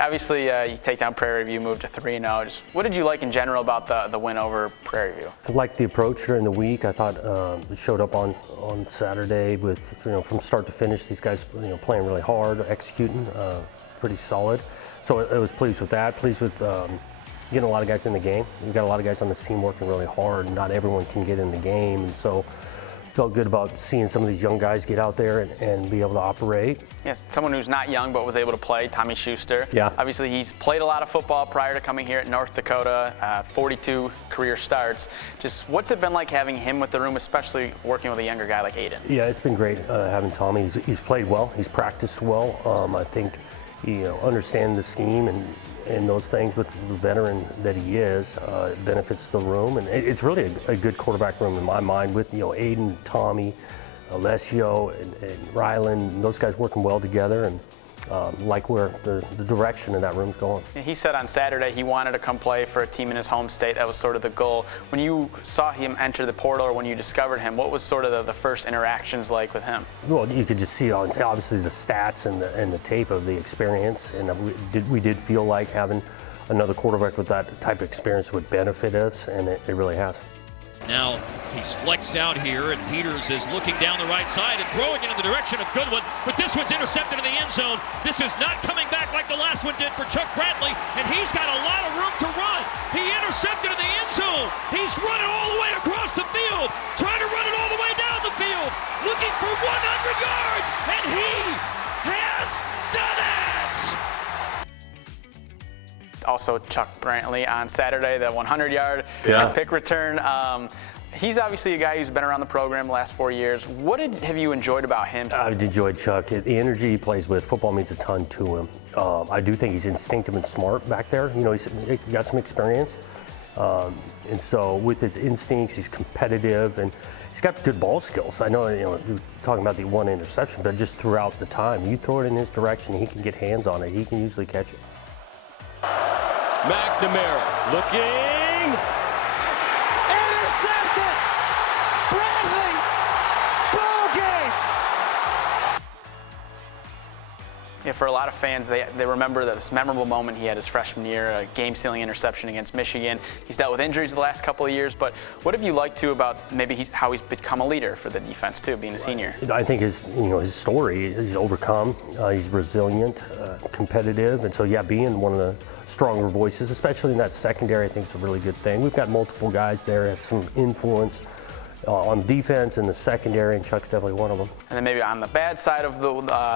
Obviously, you take down Prairie View, move to 3-0. Just what did you like in general about the win over Prairie View? I liked the approach during the week. I thought it showed up on Saturday with, from start to finish, these guys, playing really hard, executing, pretty solid. So I was pleased with that. Pleased with getting a lot of guys in the game. We've got a lot of guys on this team working really hard. Not everyone can get in the game, and so felt good about seeing some of these young guys get out there and be able to operate. Yes, someone who's not young but was able to play, Tommy Schuster. Yeah. Obviously, he's played a lot of football prior to coming here at North Dakota, 42 career starts. Just what's it been like having him with the room, especially working with a younger guy like Aiden? Yeah, it's been great having Tommy. He's played well. He's practiced well. I think he understands the scheme and those things with the veteran that he is. It benefits the room, and it's really a good quarterback room in my mind with Aiden, Tommy, Alessio, and Rylan, those guys working well together, and like where the direction of that room's going. He said on Saturday he wanted to come play for a team in his home state. That was sort of the goal. When you saw him enter the portal, or when you discovered him, what was sort of the first interactions like with him? Well, you could just see on obviously the stats and the tape of the experience, and we did feel like having another quarterback with that type of experience would benefit us, and it really has. Now he's flexed out here, and Peters is looking down the right side and throwing it in the direction of Goodwin, but this one's intercepted in the end zone. This is not coming back like the last one did for Chuck Brantley, and he's got a lot of room to run. He intercepted in the end zone. He's running all the way across the field, trying to run it all the way down the field, looking for 100 yards, and he has done it! Also, Chuck Brantley on Saturday, the 100-yard pick return. He's obviously a guy who's been around the program the last 4 years. What have you enjoyed about him? I've enjoyed Chuck. The energy he plays with, football means a ton to him. I do think he's instinctive and smart back there. He's got some experience. And so with his instincts, he's competitive, and he's got good ball skills. I know, you're talking about the one interception, but just throughout the time, you throw it in his direction, he can get hands on it. He can usually catch it. McNamara looking, intercepted, Brantley, ball game. Yeah, for a lot of fans, they remember this memorable moment he had his freshman year, a game-sealing interception against Michigan. He's dealt with injuries the last couple of years, but what have you liked too about maybe how he's become a leader for the defense too, being a senior? I think his story, he's overcome. He's resilient, competitive, and so being one of the stronger voices, especially in that secondary, I think it's a really good thing. We've got multiple guys there, have some influence on defense in the secondary, and Chuck's definitely one of them. And then maybe on the bad side of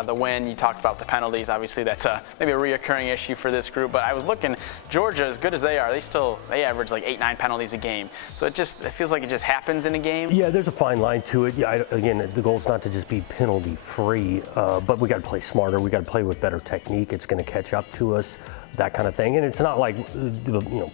the win, you talked about the penalties. Obviously, that's maybe a reoccurring issue for this group. But I was looking, Georgia, as good as they are, they average like 8-9 penalties a game. So it feels like it just happens in a game. Yeah, there's a fine line to it. Yeah, again, the goal is not to just be penalty free, but we got to play smarter. We got to play with better technique. It's going to catch up to us, that kind of thing. And it's not like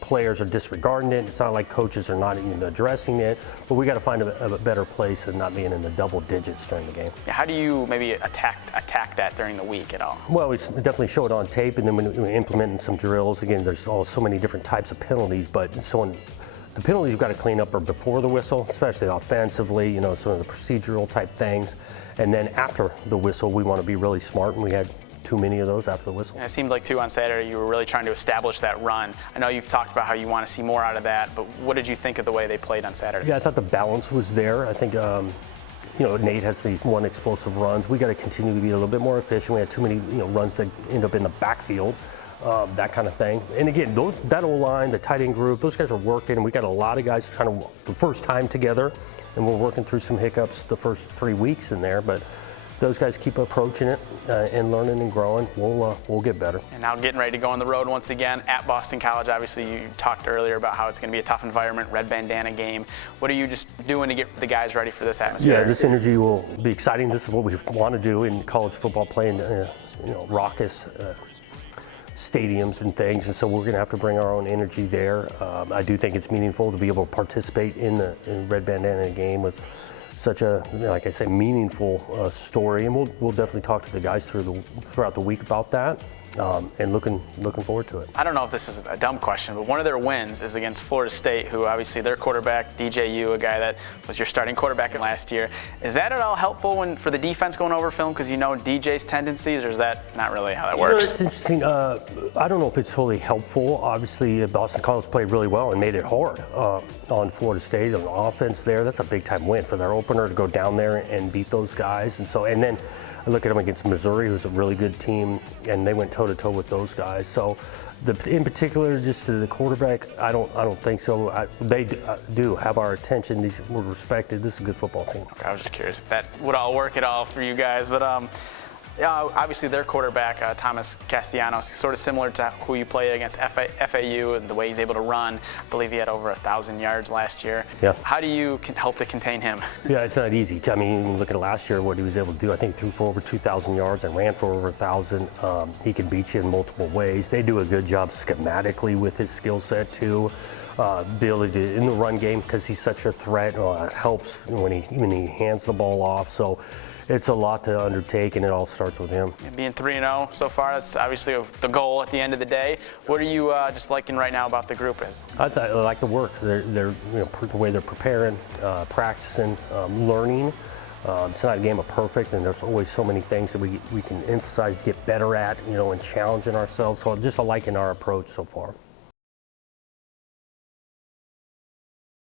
players are disregarding it. It's not like coaches are not even addressing it. But we got to find a better place and not being in the double digits during the game. How do you maybe attack that during the week at all? Well, we definitely show it on tape, and then when we implement some drills, again, there's so many different types of penalties, but the penalties we've got to clean up are before the whistle, especially offensively, some of the procedural type things. And then after the whistle, we want to be really smart, and we had too many of those after the whistle. And it seemed like too on Saturday you were really trying to establish that run. I know you've talked about how you want to see more out of that, but what did you think of the way they played on Saturday? Yeah, I thought the balance was there. I think Nate has the one explosive runs. We got to continue to be a little bit more efficient. We had too many runs that end up in the backfield, that kind of thing. And again, that O-line, the tight end group, those guys are working. And we got a lot of guys kind of the first time together, and we're working through some hiccups the first 3 weeks in there, but if those guys keep approaching it and learning and growing, we'll get better. And now getting ready to go on the road once again at Boston College. Obviously, you talked earlier about how it's going to be a tough environment, red bandana game. What are you just doing to get the guys ready for this atmosphere? Yeah, this energy will be exciting. This is what we want to do in college football, playing raucous stadiums and things, and so we're going to have to bring our own energy there. I do think it's meaningful to be able to participate in the red bandana game with such a, like I say, meaningful story, and we'll definitely talk to the guys throughout the week about that. and looking forward to it. I don't know if this is a dumb question, but one of their wins is against Florida State, who obviously their quarterback, DJU, a guy that was your starting quarterback last year. Is that at all helpful for the defense going over film because you know DJ's tendencies, or is that not really how that works? It's interesting. I don't know if it's totally helpful. Obviously, Boston College played really well and made it hard on Florida State on the offense there. That's a big-time win for their opener to go down there and beat those guys. And then I look at them against Missouri, who's a really good team, and they went toe-to-toe with those guys. So, in particular, just to the quarterback, I don't think so. They do have our attention. We're respected. This is a good football team. Okay, I was just curious if that would all work at all for you guys, but obviously their quarterback, Thomas Castellanos, sort of similar to who you played against FAU and the way he's able to run. I believe he had over 1,000 yards last year. Yeah. How do you help to contain him? Yeah, it's not easy. I mean, look at last year, what he was able to do. I think he threw for over 2,000 yards and ran for over 1,000. He can beat you in multiple ways. They do a good job schematically with his skill set too. Ability to, in the run game, because he's such a threat, it helps when he hands the ball off. So it's a lot to undertake, and it all starts with him. Being 3-0 so far, that's obviously the goal at the end of the day. What are you just liking right now about the group? I like the work. They're the way they're preparing, practicing, learning. It's not a game of perfect, and there's always so many things that we can emphasize to get better at, and challenging ourselves. So just liking our approach so far.